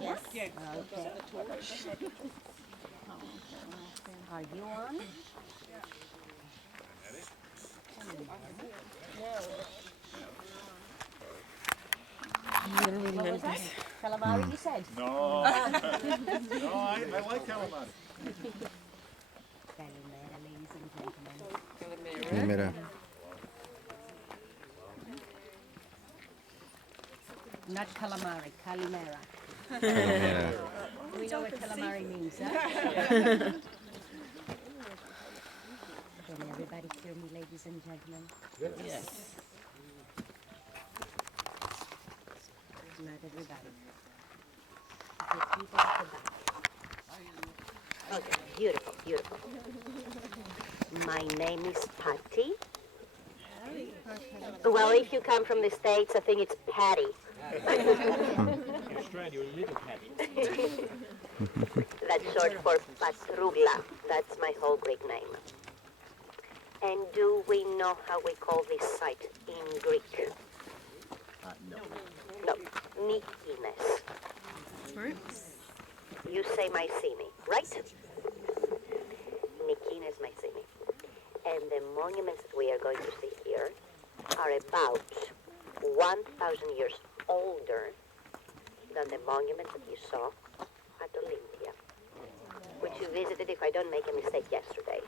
Yes? Okay. Are you on? What was that? Calamari, you said? No. No, I like calamari. Calimera, ladies and gentlemen. Calimera. Not calamari, calimera. Calimera. We know what calamari means, huh? Can everybody hear me, ladies and gentlemen? Yes. Not everybody. The people at the back. Okay, beautiful, beautiful. My name is Patty. Well, if you come from the States, I think it's Patty. Australia, little patty. That's short for Patrugla. That's my whole Greek name. And do we know how we call this site in Greek? No. No, Mycenae. You say Mycenae, right? Mycenae, Mycenae. And the monuments that we are going to see here are about 1,000 years older than the monument that you saw at Olympia, which you visited, if I don't make a mistake, yesterday.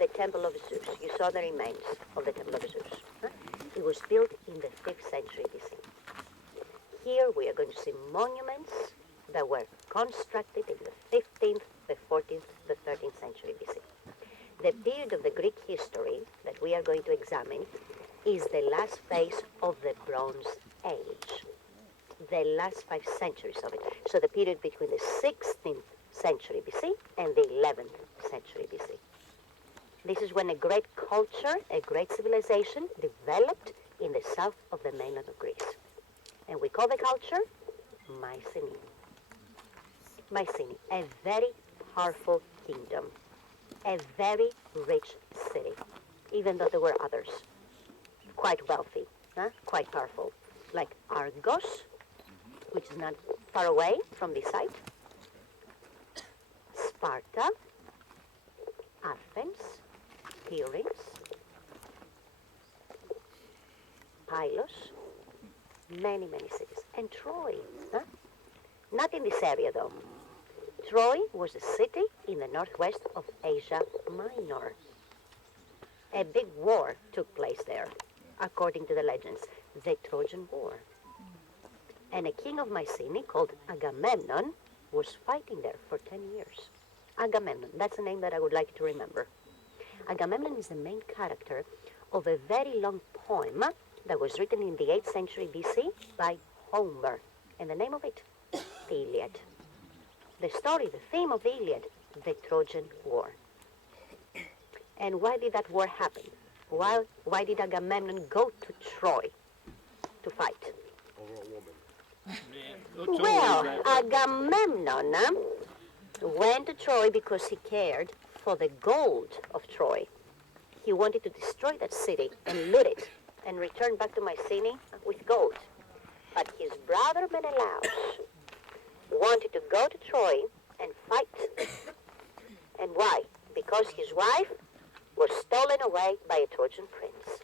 The Temple of Zeus. You saw the remains of the Temple of Zeus. Huh? It was built in the 5th century BC. Here we are going to see monuments that were constructed in the 15th, the 14th, the 13th century BC. The period of the Greek history that we are going to examine is the last phase of the Bronze Age, the last 5 centuries of it. So the period between the 16th century BC and the 11th century BC. This is when a great culture, a great civilization developed in the south of the mainland of Greece. And we call the culture Mycenae. Mycenae, a very powerful kingdom, a very rich city, even though there were others. Quite wealthy, quite powerful, like Argos, which is not far away from this site, Sparta, Athens, Pyrrhus, Pylos, many, many cities. And Troy, not in this area though. Troy was a city in the northwest of Asia Minor. A big war took place there, according to the legends, the Trojan War. And a king of Mycenae called Agamemnon was fighting there for 10 years. Agamemnon, that's a name that I would like you to remember. Agamemnon is the main character of a very long poem that was written in the 8th century BC by Homer. And the name of it, the Iliad. The story, the theme of the Iliad, the Trojan War. And why did that war happen? Why did Agamemnon go to Troy to fight? Well, Agamemnon went to Troy because he cared for the gold of Troy. He wanted to destroy that city and loot it and return back to Mycenae with gold. But his brother Menelaus wanted to go to Troy and fight. And why? Because his wife was stolen away by a Trojan prince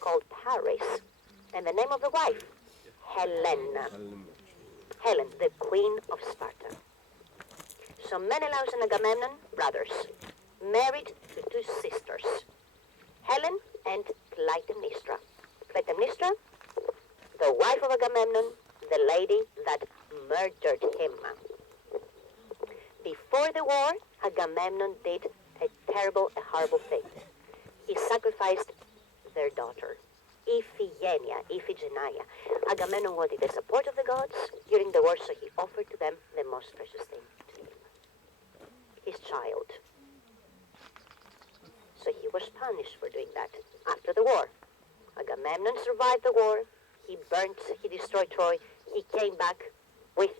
called Paris. And the name of the wife, Helena. Helen, the queen of Sparta. So Menelaus and Agamemnon, brothers, married to 2 sisters, Helen and Clytemnestra. Clytemnestra, the wife of Agamemnon, the lady that murdered him. Before the war, Agamemnon did a terrible, a horrible thing. He sacrificed their daughter, Iphigenia. Agamemnon wanted the support of the gods during the war, so he offered to them the most precious thing to him, his child. So he was punished for doing that after the war. Agamemnon survived the war. He destroyed Troy. He came back with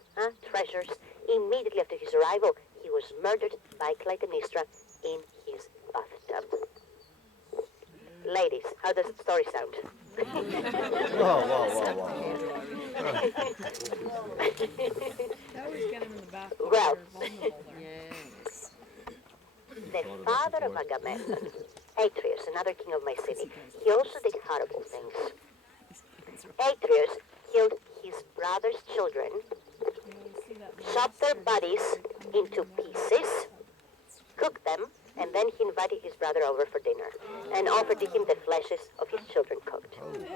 treasures. Immediately after his arrival, he was murdered by Clytemnestra in his bathtub. Ladies, how does the story sound? Whoa, whoa, whoa, whoa. That always get him in the back. Well, Yes. the father of Agamemnon, Atreus, another king of Mycenae, he also did horrible things. Atreus killed his brother's children, chopped their bodies into pieces, cooked them, and then he invited his brother over for dinner and offered to him the fleshes of his children cooked. Ew.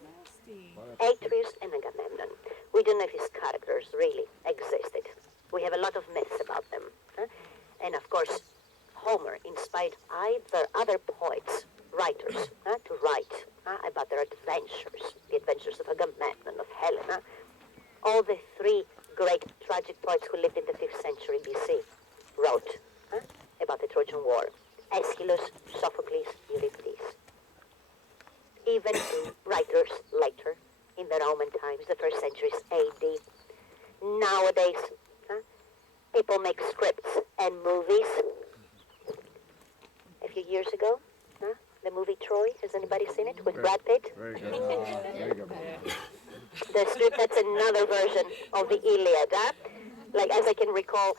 Nasty. Atreus and Agamemnon. We don't know if his characters really existed. We have a lot of myths about them. And of course, Homer inspired either other poets, writers, to write about their adventures, the adventures of Agamemnon, of Helena. All the three great tragic poets who lived in the 5th century BC wrote about the Trojan War. Aeschylus, Sophocles, Euripides. Even writers later, in the Roman times, the 1st centuries AD. Nowadays, people make scripts and movies. A few years ago, the movie Troy, has anybody seen it, with Brad Pitt? Very good. Very good. The script, that's another version of the Iliad. Like, as I can recall,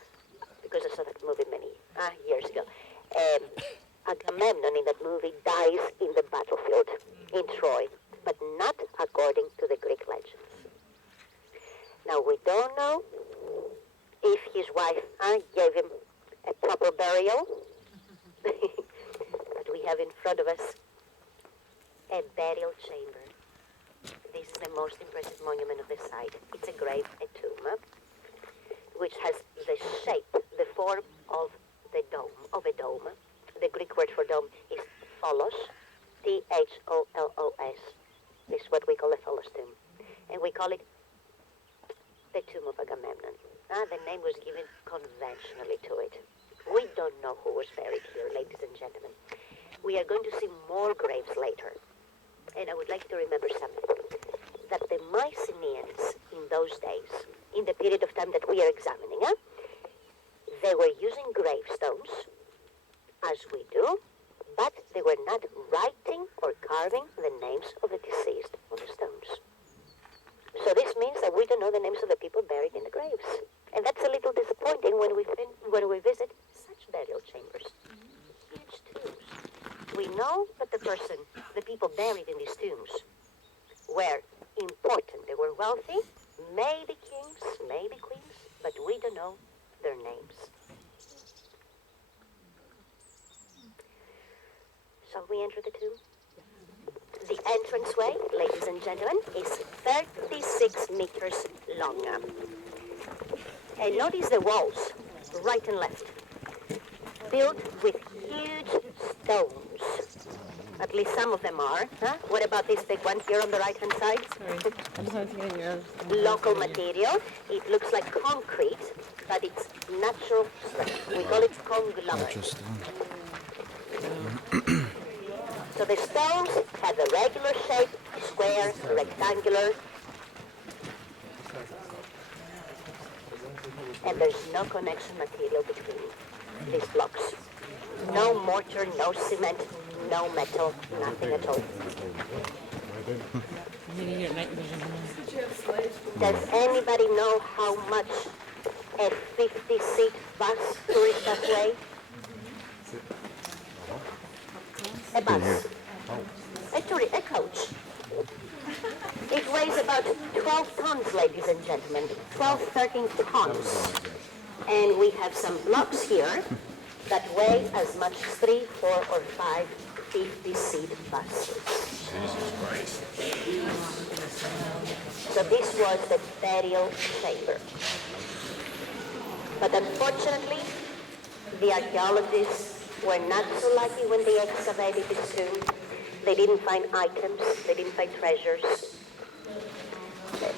because I saw that movie many years ago, Agamemnon in that movie dies in the battlefield in Troy, but not according to the Greek legends. Now, we don't know if his wife gave him a proper burial, but we have in front of us a burial chamber. This is the most impressive monument of the site. It's a grave, a tomb, which has the shape, the form of the dome, of a dome. The Greek word for dome is tholos, T-H-O-L-O-S. This is what we call a tholos tomb. And we call it the tomb of Agamemnon. The name was given conventionally to it. We don't know who was buried here, ladies and gentlemen. We are going to see more graves later. And I would like you to remember something, that the Mycenaeans in those days, in the period of time that we are examining, they were using gravestones, as we do, but they were not writing or carving the names of the deceased on the stones. So this means that we don't know the names of the people buried in the graves. And that's a little disappointing when we visit such burial chambers, huge tombs. We know that the people buried in these tombs were important. They were wealthy, maybe kings, maybe queens, but we don't know their names. Shall we enter the tomb? The entranceway, ladies and gentlemen, is 36 meters long. And notice the walls, right and left, built with huge stones. At least some of them are. What about this big one here on the right-hand side? Sorry. I just wanted to get yours. Local material. It looks like concrete, but it's natural strength. We call it conglomerate. So the stones have a regular shape, square, rectangular, and there's no connection material between these blocks. No mortar, no cement, no metal, nothing at all. You need your night vision. Does anybody know how much a 50-seat bus, tourist bus weighs? A bus. A coach. It weighs about 12 tons, ladies and gentlemen. 12, 13 tons. And we have some blocks here that weigh as much as 3, 4, or 5 50-seat buses. Jesus Christ. So this was the burial chamber. But unfortunately, the archaeologists were not so lucky when they excavated this tomb. They didn't find items, they didn't find treasures.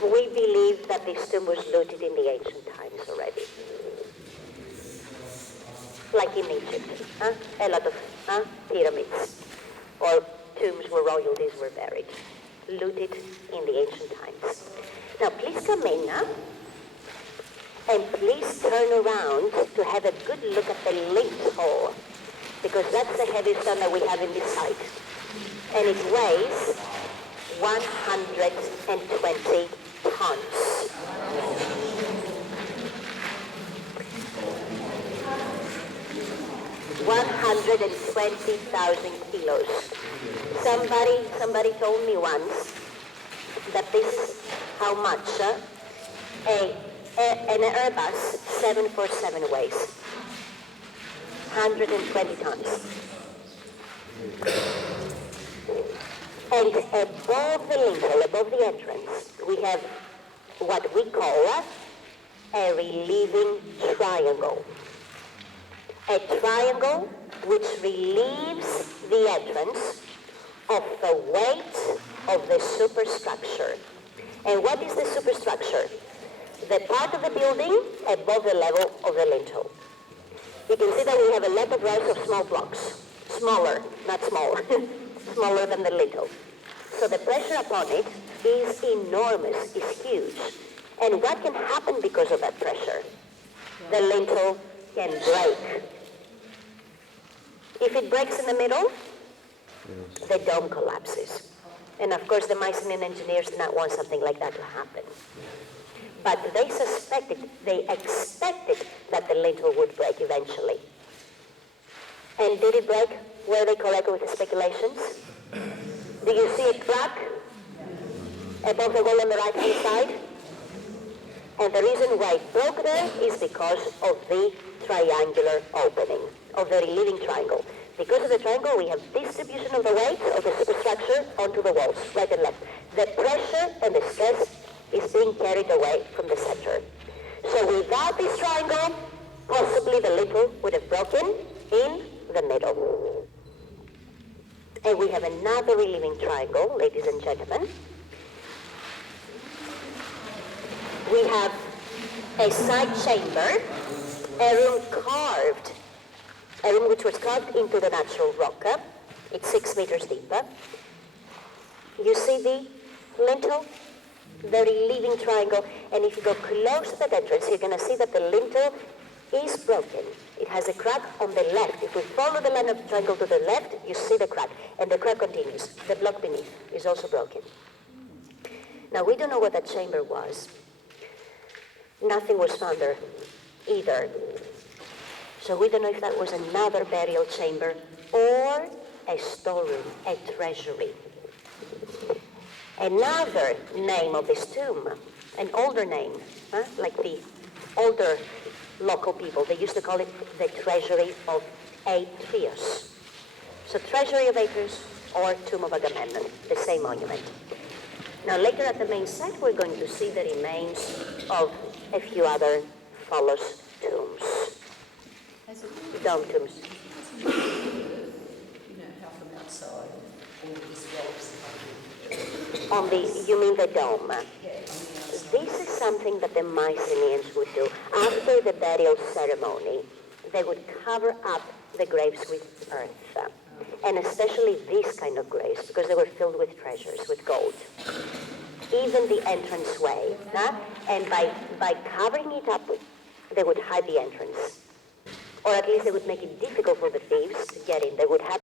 We believe that this tomb was looted in the ancient times already. Like in Egypt, a lot of pyramids or tombs where royalties were buried, looted in the ancient times. Now please come in and please turn around to have a good look at the lintel, because that's the heavy stone that we have in this site. and it weighs 120 tons. $120,000 kilos. Somebody told me once that this is how much an Airbus 747 weighs. 120 tons. And above the lintel, above the entrance, we have what we call a relieving triangle. A triangle which relieves the entrance of the weight of the superstructure. And what is the superstructure? The part of the building above the level of the lintel. You can see that we have a lot of rows of small blocks. Smaller, not smaller, smaller than the lintel. So the pressure upon it is enormous, is huge. And what can happen because of that pressure? The lintel can break. If it breaks in the middle, the dome collapses. And of course the Mycenae engineers did not want something like that to happen. But they expected that the lintel would break eventually. And did it break? Were they correct with the speculations? Do you see a crack above the wall on the right-hand side? And the reason why it broke there is because of the triangular opening, of the relieving triangle. Because of the triangle, we have distribution of the weight of the superstructure onto the walls, right and left. The pressure and the stress is being carried away from the center. So without this triangle, possibly the lintel would have broken in the middle. And we have another relieving triangle, ladies and gentlemen. We have a side chamber, a room which was carved into the natural rock. It's 6 meters deep. You see the lintel, the relieving triangle, and if you go close to the entrance, you're going to see that the lintel is broken. It has a crack on the left. If we follow the line of the triangle to the left, you see the crack, and the crack continues. The block beneath is also broken. Now, we don't know what that chamber was. Nothing was found there either. So we don't know if that was another burial chamber or a storeroom, a treasury. Another name of this tomb, an older name, like the older local people, they used to call it the Treasury of Atreus. So Treasury of Atreus or Tomb of Agamemnon, the same monument. Now later at the main site, we're going to see the remains of a few other Pholus tombs. Dome tombs. You know how from outside all these rocks You mean the dome? on the outside. This is something that the Mycenaeans would do. After the burial ceremony, they would cover up the graves with earth. And especially these kind of graves, because they were filled with treasures, with gold. Even the entranceway. And by covering it up, they would hide the entrance. Or at least they would make it difficult for the thieves to get in. They would have